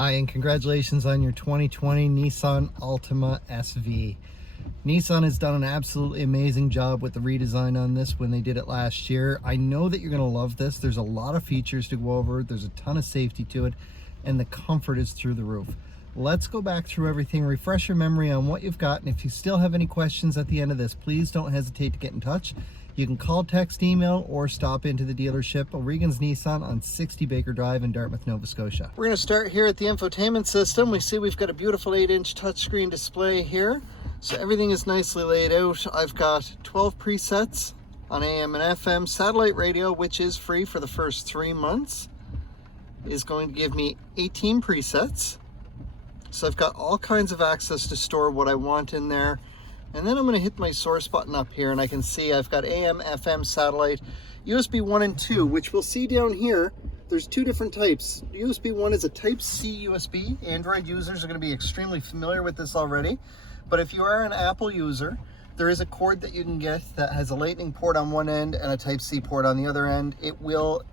Hi, and congratulations on your 2020 Nissan Altima SV. Nissan has done an absolutely amazing job with the redesign on this when they did it last year. I know that you're going to love this. There's a lot of features to go over. There's a ton of safety to it, and the comfort is through the roof. Let's go back through everything, refresh your memory on what you've got, and if you still have any questions at the end of this, please don't hesitate to get in touch. You can call, text, email, or stop into the dealership, O'Regan's Nissan on 60 Baker Drive in Dartmouth, Nova Scotia. We're going to start here at the infotainment system. We see we've got a beautiful 8-inch touchscreen display here. So everything is nicely laid out. I've got 12 presets on AM and FM. Satellite radio, which is free for the first 3 months, is going to give me 18 presets. So I've got all kinds of access to store what I want in there. And then I'm going to hit my source button up here, and I can see I've got AM, FM, satellite, USB 1 and 2, which we'll see down here. There's two different types. USB 1 is a Type C USB. Android users are going to be extremely familiar with this already. But if you are an Apple user, there is a cord that you can get that has a Lightning port on one end and a Type C port on the other end. It will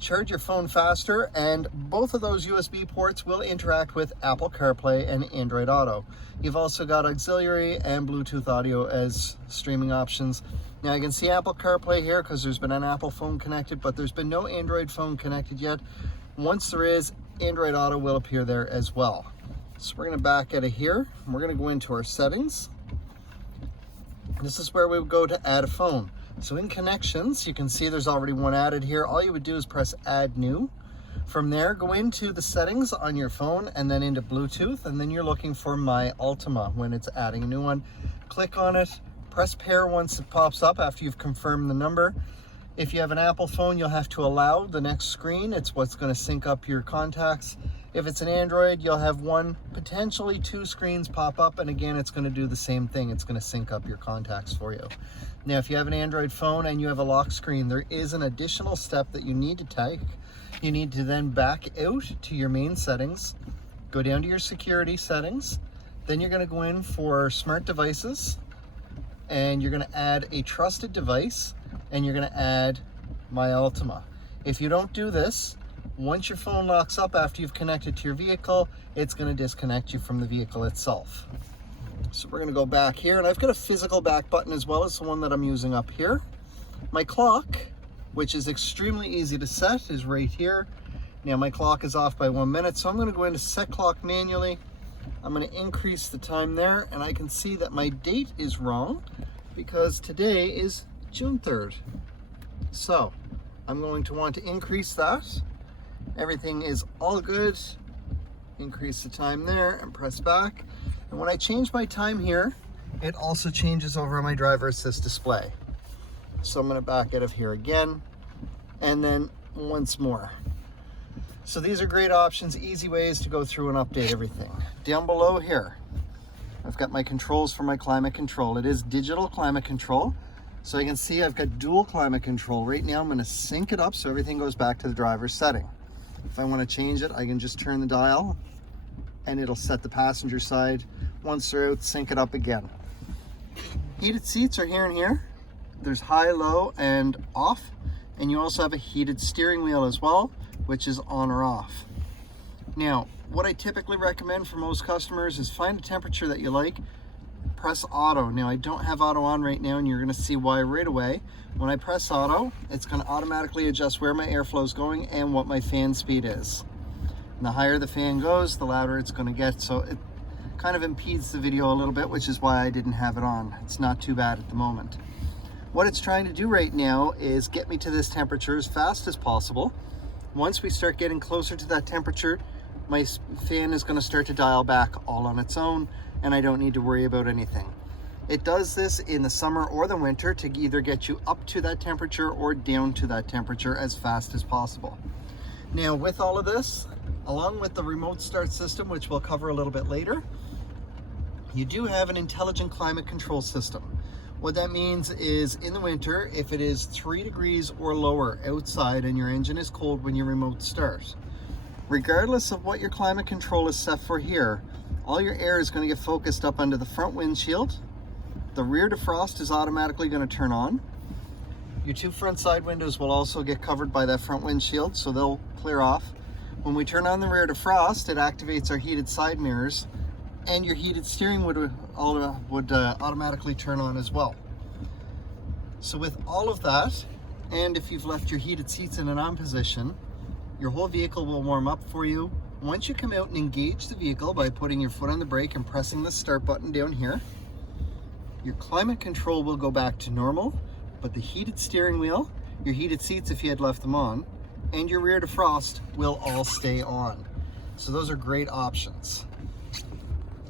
charge your phone faster, and both of those USB ports will interact with Apple CarPlay and Android Auto. You've also got auxiliary and Bluetooth audio as streaming options. Now you can see Apple CarPlay here because there's been an Apple phone connected, but there's been no Android phone connected yet. Once there is, Android Auto will appear there as well. So we're going to back out of here, and we're going to go into our settings. This is where we would go to add a phone. So in connections, you can see there's already one added here. All you would do is press add new. From there, go into the settings on your phone and then into Bluetooth, and then you're looking for My Altima when it's adding a new one. Click on it, press pair once it pops up after you've confirmed the number. If you have an Apple phone, you'll have to allow the next screen. It's what's going to sync up your contacts. If it's an Android, you'll have one, potentially two screens pop up, and again, it's going to do the same thing. It's going to sync up your contacts for you. Now, if you have an Android phone and you have a lock screen, there is an additional step that you need to take. You need to then back out to your main settings, go down to your security settings, then you're going to go in for smart devices, and you're going to add a trusted device, and you're going to add My Altima. If you don't do this, once your phone locks up after you've connected to your vehicle, it's going to disconnect you from the vehicle itself. So we're going to go back here, and I've got a physical back button as well as the one that I'm using up here. My clock, which is extremely easy to set, is right here. Now my clock is off by 1 minute, so I'm going to go into set clock manually. I'm going to increase the time there, and I can see that my date is wrong because today is June 3rd. So I'm going to want to increase that. Everything is all good. Increase the time there and press back. And when I change my time here, it also changes over on my driver assist display. So I'm going to back out of here again, and then once more. So these are great options, easy ways to go through and update everything. Down below here, I've got my controls for my climate control. It is digital climate control. So you can see I've got dual climate control. Right now I'm going to sync it up so everything goes back to the driver's setting. If I want to change it, I can just turn the dial and it'll set the passenger side. Once they're out, sync it up again. Heated seats are here and here. There's high, low, and off. And you also have a heated steering wheel as well, which is on or off. Now, what I typically recommend for most customers is find a temperature that you like, press auto. Now, I don't have auto on right now, and you're gonna see why right away. When I press auto, it's gonna automatically adjust where my airflow is going and what my fan speed is. And the higher the fan goes, the louder it's gonna get. So it kind of impedes the video a little bit, which is why I didn't have it on. It's not too bad at the moment. What it's trying to do right now is get me to this temperature as fast as possible. Once we start getting closer to that temperature, my fan is going to start to dial back all on its own, and I don't need to worry about anything. It does this in the summer or the winter to either get you up to that temperature or down to that temperature as fast as possible. Now, with all of this, along with the remote start system, which we'll cover a little bit later, you do have an intelligent climate control system. What that means is in the winter, if it is 3 degrees or lower outside and your engine is cold when you remote start, regardless of what your climate control is set for here, all your air is going to get focused up under the front windshield. The rear defrost is automatically going to turn on. Your two front side windows will also get covered by that front windshield, so they'll clear off. When we turn on the rear defrost, it activates our heated side mirrors, and your heated steering would automatically turn on as well. So with all of that, and if you've left your heated seats in an on position, your whole vehicle will warm up for you. Once you come out and engage the vehicle by putting your foot on the brake and pressing the start button down here, your climate control will go back to normal, but the heated steering wheel, your heated seats if you had left them on, and your rear defrost will all stay on. So those are great options.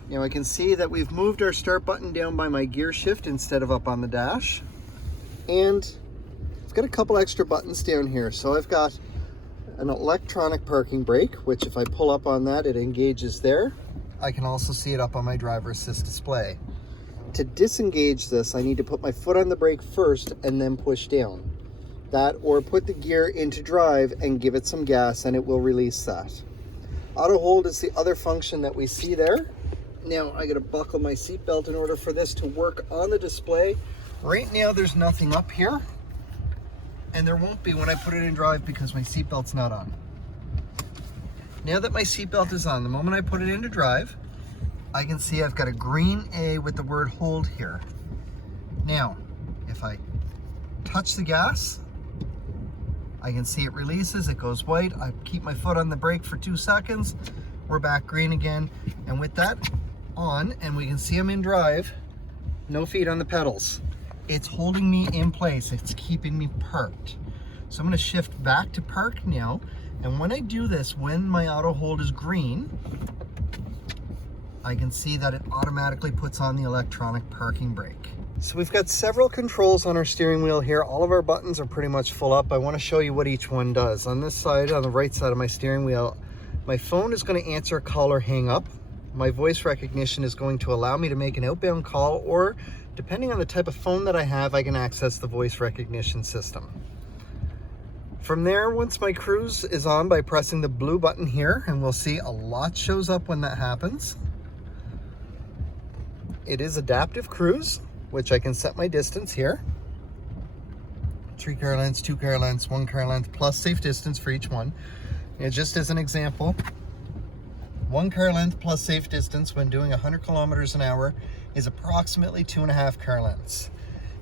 Now I can see that we've moved our start button down by my gear shift instead of up on the dash. And it's got a couple extra buttons down here. So I've got an electronic parking brake, which if I pull up on that, it engages there. I can also see it up on my driver assist display. To disengage this, I need to put my foot on the brake first and then push down. That, or put the gear into drive and give it some gas and it will release that. Auto hold is the other function that we see there. Now I gotta buckle my seatbelt in order for this to work on the display. Right now there's nothing up here, and there won't be when I put it in drive because my seatbelt's not on. Now that my seatbelt is on, the moment I put it into drive, I can see I've got a green A with the word hold here. Now, if I touch the gas, I can see it releases, it goes white. I keep my foot on the brake for 2 seconds, we're back green again. And with that on, and we can see I'm in drive, no feet on the pedals. It's holding me in place, it's keeping me parked. So I'm gonna shift back to park now. And when I do this, when my auto hold is green, I can see that it automatically puts on the electronic parking brake. So we've got several controls on our steering wheel here. All of our buttons are pretty much full up. I want to show you what each one does. On this side, on the right side of my steering wheel, my phone is going to answer a call or hang up. My voice recognition is going to allow me to make an outbound call, or depending on the type of phone that I have, I can access the voice recognition system. From there, once my cruise is on by pressing the blue button here, and we'll see a lot shows up when that happens. It is adaptive cruise, which I can set my distance here. 3 car lengths, 2 car lengths, 1 car length, plus safe distance for each one. And just as an example, 1 car length plus safe distance when doing 100 kilometers an hour is approximately 2.5 car lengths.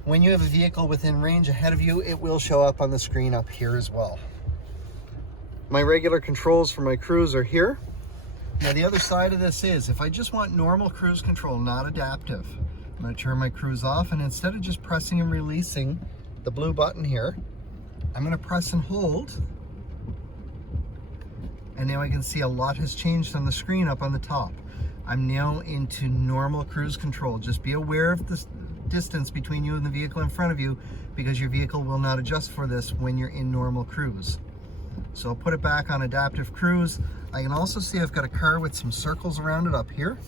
When you have a vehicle within range ahead of you, it will show up on the screen up here as well. My regular controls for my cruise are here. Now the other side of this is, if I just want normal cruise control, not adaptive, I'm going to turn my cruise off, and instead of just pressing and releasing the blue button here, I'm going to press and hold, and now I can see a lot has changed on the screen up on the top. I'm now into normal cruise control. Just be aware of the distance between you and the vehicle in front of you, because your vehicle will not adjust for this when you're in normal cruise. So I'll put it back on adaptive cruise. I can also see I've got a car with some circles around it up here.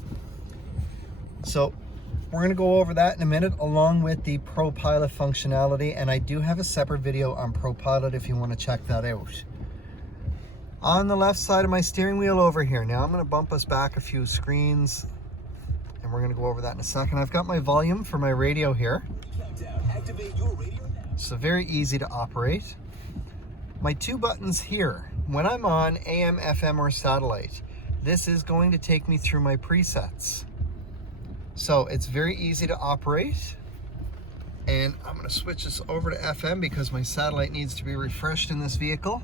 So we're going to go over that in a minute, along with the ProPilot functionality, and I do have a separate video on ProPilot if you want to check that out. On the left side of my steering wheel over here, now I'm going to bump us back a few screens, and we're going to go over that in a second. I've got my volume for my radio here. Activate your radio now. So very easy to operate. My 2 buttons here, when I'm on AM, FM, or satellite, this is going to take me through my presets. So it's very easy to operate. And I'm going to switch this over to FM because my satellite needs to be refreshed in this vehicle.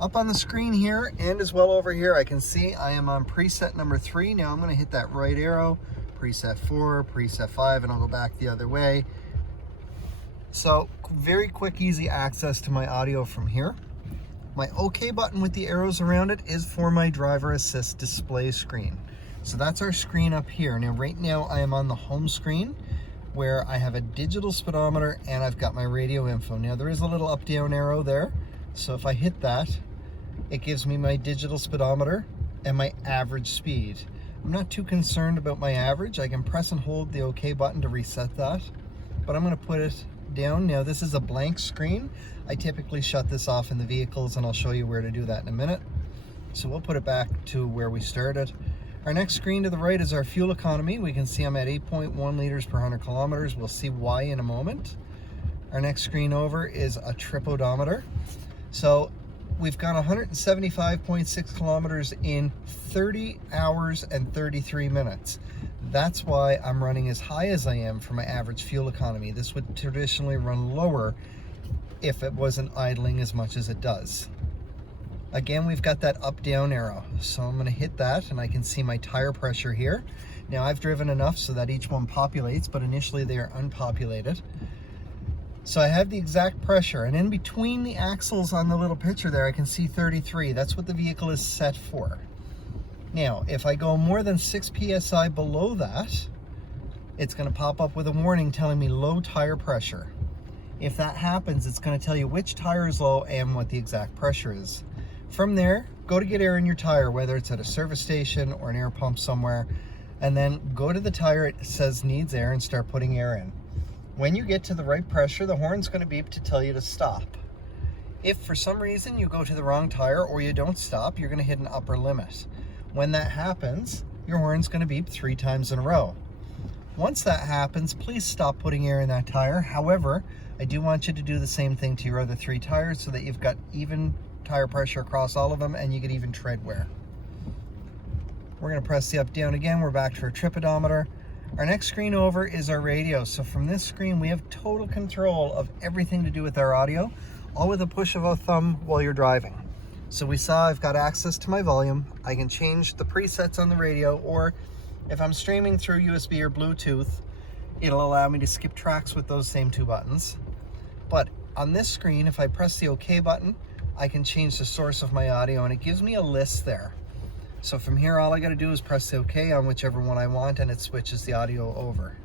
Up on the screen here, and as well over here, I can see I am on preset number 3. Now I'm going to hit that right arrow, preset 4, preset 5, and I'll go back the other way. So very quick, easy access to my audio from here. My OK button with the arrows around it is for my driver assist display screen. So that's our screen up here. Now right now I am on the home screen, where I have a digital speedometer and I've got my radio info. Now there is a little up down arrow there, so if I hit that, it gives me my digital speedometer and my average speed. I'm not too concerned about my average. I can press and hold the OK button to reset that, but I'm going to put it down. Now this is a blank screen. I typically shut this off in the vehicles, and I'll show you where to do that in a minute. So we'll put it back to where we started. Our next screen to the right is our fuel economy. We can see I'm at 8.1 liters per 100 kilometers. We'll see why in a moment. Our next screen over is a trip odometer. So we've gone 175.6 kilometers in 30 hours and 33 minutes. That's why I'm running as high as I am for my average fuel economy. This would traditionally run lower if it wasn't idling as much as it does. Again, we've got that up-down arrow. So I'm gonna hit that and I can see my tire pressure here. Now I've driven enough so that each one populates, but initially they are unpopulated. So I have the exact pressure, and in between the axles on the little picture there, I can see 33. That's what the vehicle is set for. Now, if I go more than 6 PSI below that, it's gonna pop up with a warning telling me low tire pressure. If that happens, it's gonna tell you which tire is low and what the exact pressure is. From there, go to get air in your tire, whether it's at a service station or an air pump somewhere, and then go to the tire it says needs air and start putting air in. When you get to the right pressure, the horn's going to beep to tell you to stop. If for some reason you go to the wrong tire or you don't stop, you're going to hit an upper limit. When that happens, your horn's going to beep 3 times in a row. Once that happens, please stop putting air in that tire. However, I do want you to do the same thing to your other 3 tires so that you've got even tire pressure across all of them and you get even tread wear. We're going to press the up down again. We're back to our trip odometer. Our next screen over is our radio. So from this screen, we have total control of everything to do with our audio, all with a push of a thumb while you're driving. So we saw I've got access to my volume. I can change the presets on the radio, or if I'm streaming through USB or Bluetooth, it'll allow me to skip tracks with those same 2 buttons. But on this screen, if I press the OK button, I can change the source of my audio, and it gives me a list there. So from here, all I got to do is press the OK on whichever one I want, and it switches the audio over.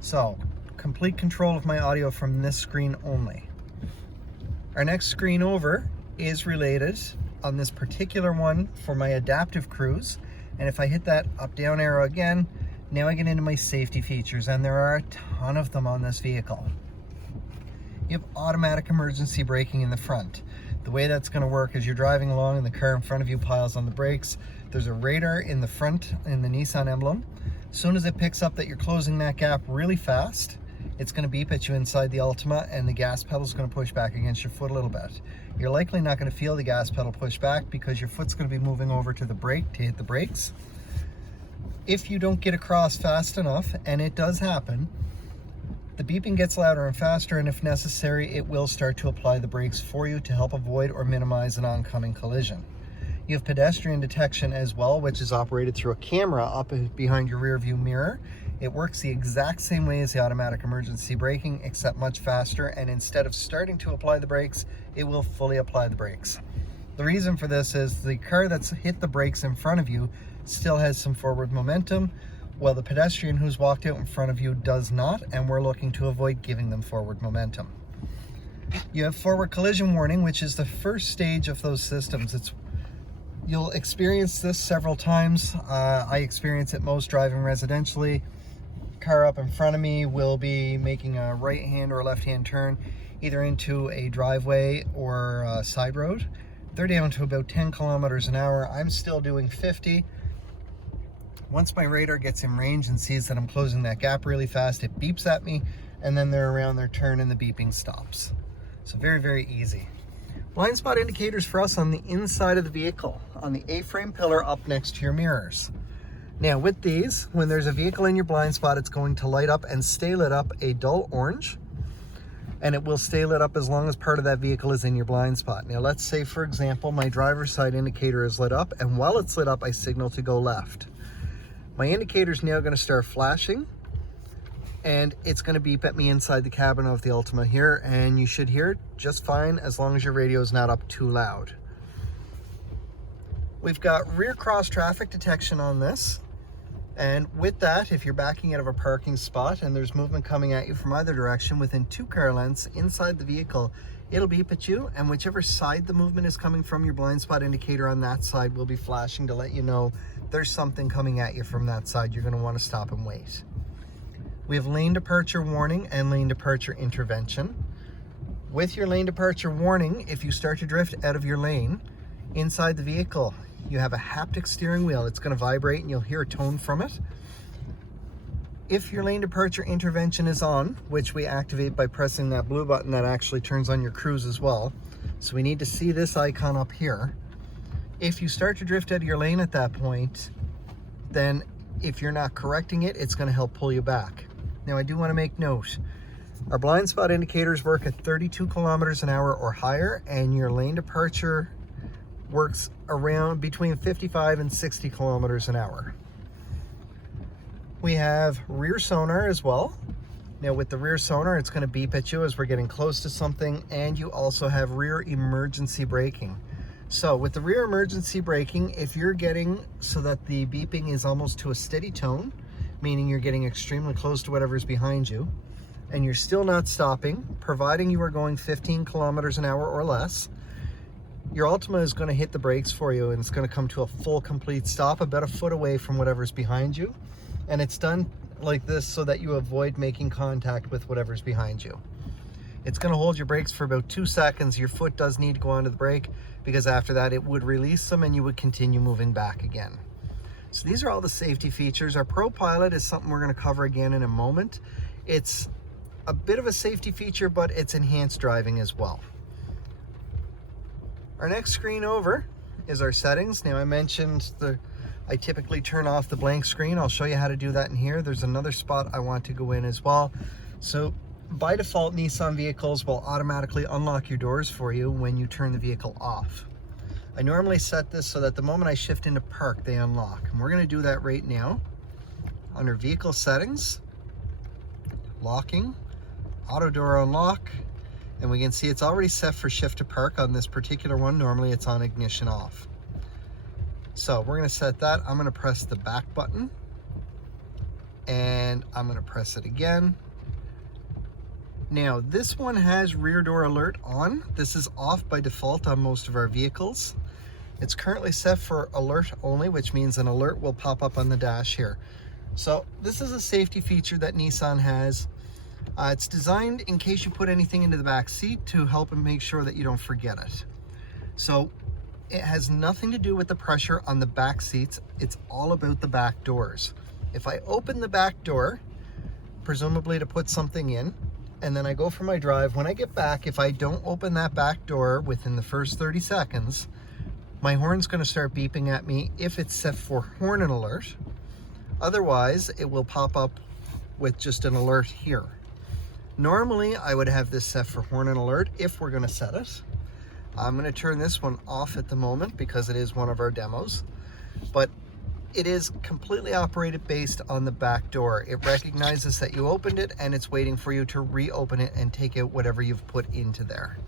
So complete control of my audio from this screen only. Our next screen over is related on this particular one for my adaptive cruise. And if I hit that up down arrow again, now I get into my safety features, and there are a ton of them on this vehicle. You have automatic emergency braking in the front. The way that's going to work is you're driving along and the car in front of you piles on the brakes. There's a radar in the front in the Nissan emblem. As soon as it picks up that you're closing that gap really fast, it's going to beep at you inside the Altima, and the gas pedal is going to push back against your foot a little bit. You're likely not going to feel the gas pedal push back because your foot's going to be moving over to the brake to hit the brakes. If you don't get across fast enough, and it does happen, the beeping gets louder and faster, and if necessary, it will start to apply the brakes for you to help avoid or minimize an oncoming collision. You have pedestrian detection as well, which is operated through a camera up behind your rear view mirror. It works the exact same way as the automatic emergency braking, except much faster, and instead of starting to apply the brakes, it will fully apply the brakes. The reason for this is the car that's hit the brakes in front of you still has some forward momentum, while the pedestrian who's walked out in front of you does not, and we're looking to avoid giving them forward momentum. You have forward collision warning, which is the first stage of those systems. You'll experience this several times. I experience it most driving residentially. Car up in front of me will be making a right hand or a left hand turn either into a driveway or a side road. They're down to about 10 kilometers an hour. I'm still doing 50. Once my radar gets in range and sees that I'm closing that gap really fast, it beeps at me, and then they're around their turn and the beeping stops. So very, very easy. Blind spot indicators for us on the inside of the vehicle, on the A-frame pillar up next to your mirrors. Now with these, when there's a vehicle in your blind spot, it's going to light up and stay lit up a dull orange, and it will stay lit up as long as part of that vehicle is in your blind spot. Now let's say, for example, my driver's side indicator is lit up, and while it's lit up, I signal to go left. My indicator is now going to start flashing, and it's going to beep at me inside the cabin of the Altima here, and you should hear it just fine as long as your radio is not up too loud. We've got rear cross traffic detection on this, and with that, if you're backing out of a parking spot and there's movement coming at you from either direction within 2 car lengths inside the vehicle, it'll beep at you, and whichever side the movement is coming from, your blind spot indicator on that side will be flashing to let you know there's something coming at you from that side. You're going to want to stop and wait. We have lane departure warning and lane departure intervention. With your lane departure warning, if you start to drift out of your lane, inside the vehicle, you have a haptic steering wheel. It's going to vibrate and you'll hear a tone from it. If your lane departure intervention is on, which we activate by pressing that blue button that actually turns on your cruise as well. So we need to see this icon up here. If you start to drift out of your lane at that point, then if you're not correcting it, it's going to help pull you back. Now I do want to make note, our blind spot indicators work at 32 kilometers an hour or higher, and your lane departure works around between 55 and 60 kilometers an hour. We have rear sonar as well. Now with the rear sonar, it's going to beep at you as we're getting close to something, and you also have rear emergency braking. So with the rear emergency braking, if you're getting so that the beeping is almost to a steady tone, meaning you're getting extremely close to whatever's behind you, and you're still not stopping, providing you are going 15 kilometers an hour or less, your Altima is going to hit the brakes for you, and it's going to come to a full complete stop about a foot away from whatever's behind you. And it's done like this so that you avoid making contact with whatever's behind you. It's going to hold your brakes for about 2 seconds. Your foot does need to go onto the brake, because after that it would release them and you would continue moving back again. So these are all the safety features. Our Pro Pilot is something we're going to cover again in a moment. It's a bit of a safety feature, but it's enhanced driving as well. Our next screen over is our settings. Now I mentioned I typically turn off the blank screen. I'll show you how to do that in here. There's another spot I want to go in as well. So by default, Nissan vehicles will automatically unlock your doors for you when you turn the vehicle off. I normally set this so that the moment I shift into park, they unlock. And we're going to do that right now. Under vehicle settings, locking, auto door unlock, and we can see it's already set for shift to park on this particular one. Normally it's on ignition off. So we're going to set that. I'm going to press the back button, and I'm going to press it again. Now this one has rear door alert on. This is off by default on most of our vehicles. It's currently set for alert only, which means an alert will pop up on the dash here. So this is a safety feature that Nissan has. It's designed in case you put anything into the back seat to help and make sure that you don't forget it. So it has nothing to do with the pressure on the back seats. It's all about the back doors. If I open the back door, presumably to put something in, and then I go for my drive, when I get back, if I don't open that back door within the first 30 seconds, my horn's going to start beeping at me if it's set for horn and alert. Otherwise, it will pop up with just an alert here. Normally, I would have this set for horn and alert if we're going to set it. I'm going to turn this one off at the moment because it is one of our demos, but it is completely operated based on the back door. It recognizes that you opened it, and it's waiting for you to reopen it and take out whatever you've put into there.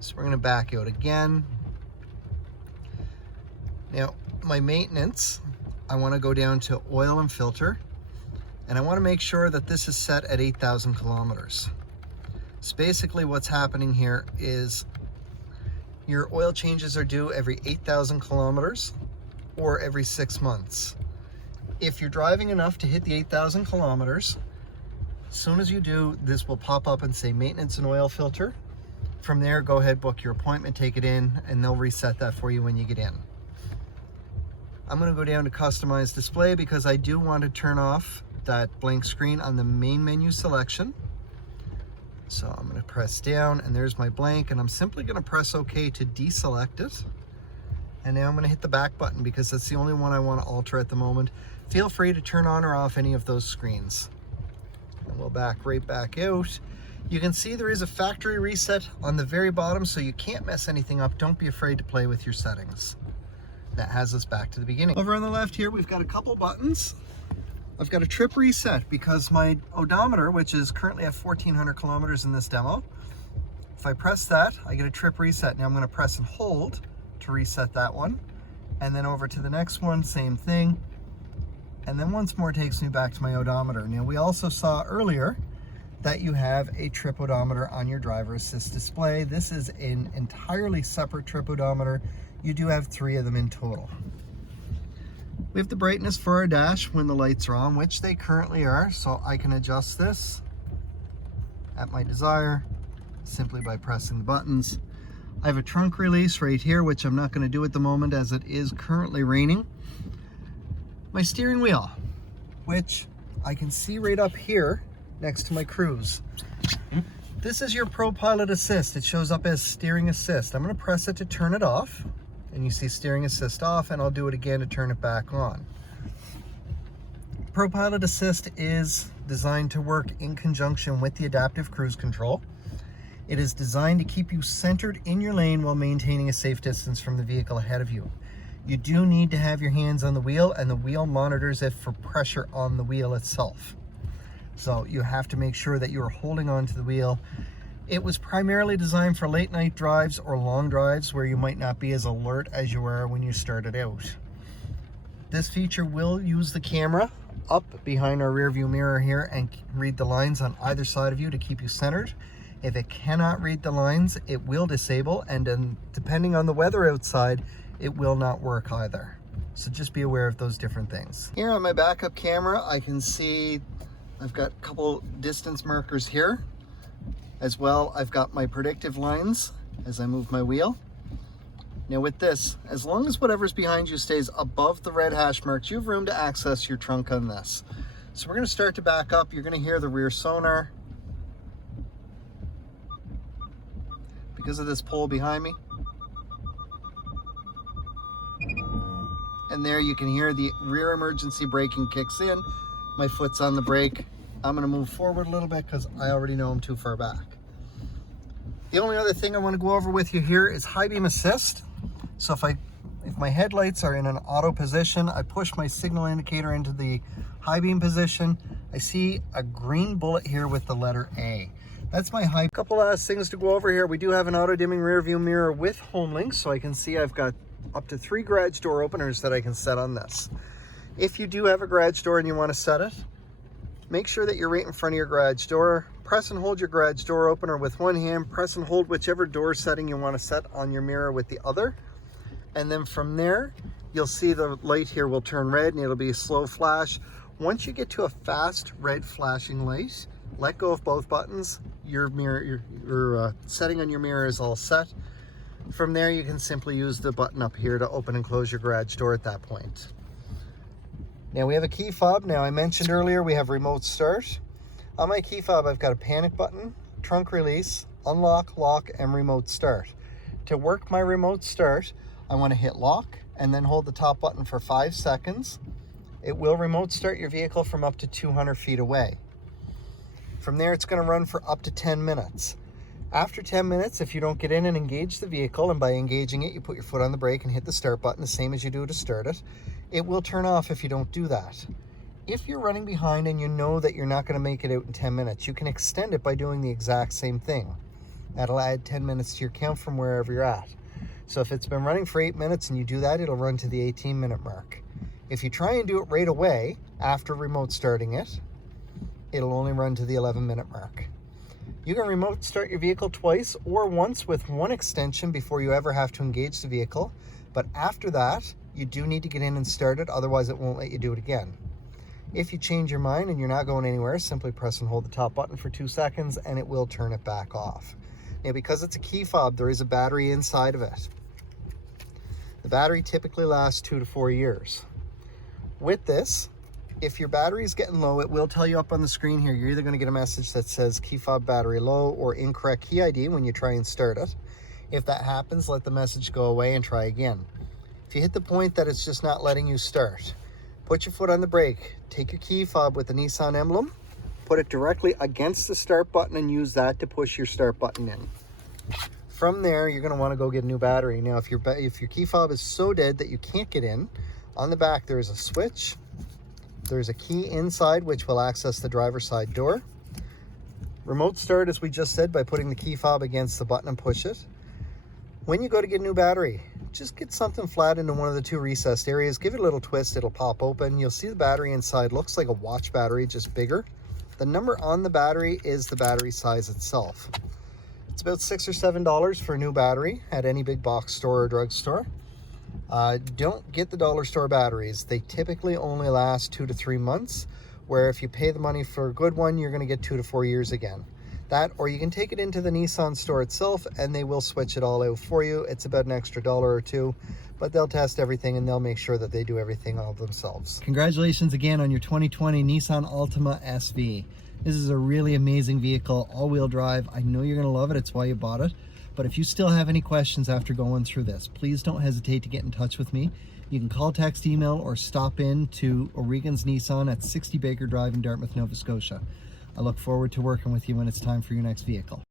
So we're going to back out again. Now, my maintenance, I want to go down to oil and filter, and I want to make sure that this is set at 8,000 kilometers. So basically what's happening here is your oil changes are due every 8,000 kilometers or every 6 months. If you're driving enough to hit the 8,000 kilometers, as soon as you do, this will pop up and say maintenance and oil filter. From there, go ahead, book your appointment, take it in, and they'll reset that for you when you get in. I'm going to go down to customize display because I do want to turn off that blank screen on the main menu selection. So I'm going to press down, and there's my blank, and I'm simply going to press OK to deselect it. And now I'm going to hit the back button because that's the only one I want to alter at the moment. Feel free to turn on or off any of those screens. And we'll back right back out. You can see there is a factory reset on the very bottom, so you can't mess anything up. Don't be afraid to play with your settings. That has us back to the beginning. Over on the left here, we've got a couple buttons. I've got a trip reset because my odometer, which is currently at 1,400 kilometers in this demo, if I press that, I get a trip reset. Now I'm going to press and hold to reset that one, and then over to the next one, same thing, and then once more takes me back to my odometer. Now we also saw earlier that you have a trip odometer on your driver assist display. This is an entirely separate trip odometer. You do have 3 of them in total. We have the brightness for our dash when the lights are on, which they currently are, so I can adjust this at my desire simply by pressing the buttons. I have a trunk release right here, which I'm not going to do at the moment as it is currently raining. My steering wheel, which I can see right up here next to my cruise. This is your ProPilot Assist. It shows up as steering assist. I'm going to press it to turn it off, and you see steering assist off, and I'll do it again to turn it back on. ProPilot Assist is designed to work in conjunction with the adaptive cruise control. It is designed to keep you centered in your lane while maintaining a safe distance from the vehicle ahead of you. You do need to have your hands on the wheel, and the wheel monitors it for pressure on the wheel itself. So you have to make sure that you are holding on to the wheel. It was primarily designed for late night drives or long drives where you might not be as alert as you were when you started out. This feature will use the camera up behind our rear view mirror here and read the lines on either side of you to keep you centered. If it cannot read the lines, it will disable, and then depending on the weather outside, it will not work either. So just be aware of those different things. Here on my backup camera, I can see I've got a couple distance markers here. As well, I've got my predictive lines as I move my wheel. Now with this, as long as whatever's behind you stays above the red hash marks, you have room to access your trunk on this. So we're going to start to back up. You're going to hear the rear sonar because of this pole behind me. And there you can hear the rear emergency braking kicks in. My foot's on the brake. I'm going to move forward a little bit because I already know I'm too far back. The only other thing I want to go over with you here is high beam assist. So if my headlights are in an auto position, I push my signal indicator into the high beam position. I see a green bullet here with the letter A. That's my high. Couple last things to go over here. We do have an auto dimming rear view mirror with home link, so I can see I've got up to 3 garage door openers that I can set on this. If you do have a garage door and you want to set it, make sure that you're right in front of your garage door. Press and hold your garage door opener with one hand. Press and hold whichever door setting you want to set on your mirror with the other. And then from there, you'll see the light here will turn red and it'll be a slow flash. Once you get to a fast red flashing light, let go of both buttons. Your mirror, your setting on your mirror is all set. From there, you can simply use the button up here to open and close your garage door at that point. Now we have a key fob. Now I mentioned earlier we have remote start. On my key fob, I've got a panic button, trunk release, unlock, lock, and remote start. To work my remote start, I want to hit lock and then hold the top button for 5 seconds. It will remote start your vehicle from up to 200 feet away. From there, it's going to run for up to 10 minutes. After 10 minutes, if you don't get in and engage the vehicle, and by engaging it, you put your foot on the brake and hit the start button, the same as you do to start it, it will turn off if you don't do that. If you're running behind and you know that you're not going to make it out in 10 minutes, you can extend it by doing the exact same thing. That'll add 10 minutes to your count from wherever you're at. So if it's been running for 8 minutes and you do that, it'll run to the 18-minute mark. If you try and do it right away after remote starting it, it'll only run to the 11-minute mark. You can remote start your vehicle twice or once with one extension before you ever have to engage the vehicle. But after that, you do need to get in and start it, otherwise it won't let you do it again. If you change your mind and you're not going anywhere, simply press and hold the top button for 2 seconds and it will turn it back off. Now, because it's a key fob, there is a battery inside of it. The battery typically lasts 2 to 4 years. With this, if your battery is getting low, it will tell you up on the screen here. You're either going to get a message that says key fob battery low or incorrect key ID when you try and start it. If that happens, let the message go away and try again. If you hit the point that it's just not letting you start, put your foot on the brake, take your key fob with the Nissan emblem, put it directly against the start button and use that to push your start button in. From there, you're going to want to go get a new battery. Now, if your key fob is so dead that you can't get in, on the back there is a switch. There's a key inside which will access the driver's side door. Remote start, as we just said, by putting the key fob against the button and push it. When you go to get a new battery, just get something flat into one of the 2 recessed areas. Give it a little twist, it'll pop open. You'll see the battery inside looks like a watch battery, just bigger. The number on the battery is the battery size itself. It's about $6 or $7 for a new battery at any big box store or drugstore. Don't get the dollar store batteries. They typically only last 2 to 3 months, where if you pay the money for a good one, you're going to get 2 to 4 years again. That, or you can take it into the Nissan store itself and they will switch it all out for you. It's about an extra $1 or $2, but they'll test everything and they'll make sure that they do everything all themselves. Congratulations again on your 2020 Nissan Altima SV. This is a really amazing vehicle, all-wheel drive. I know you're going to love it. It's why you bought it. But if you still have any questions after going through this, please don't hesitate to get in touch with me. You can call, text, email, or stop in to O'Regan's Nissan at 60 Baker Drive in Dartmouth, Nova Scotia. I look forward to working with you when it's time for your next vehicle.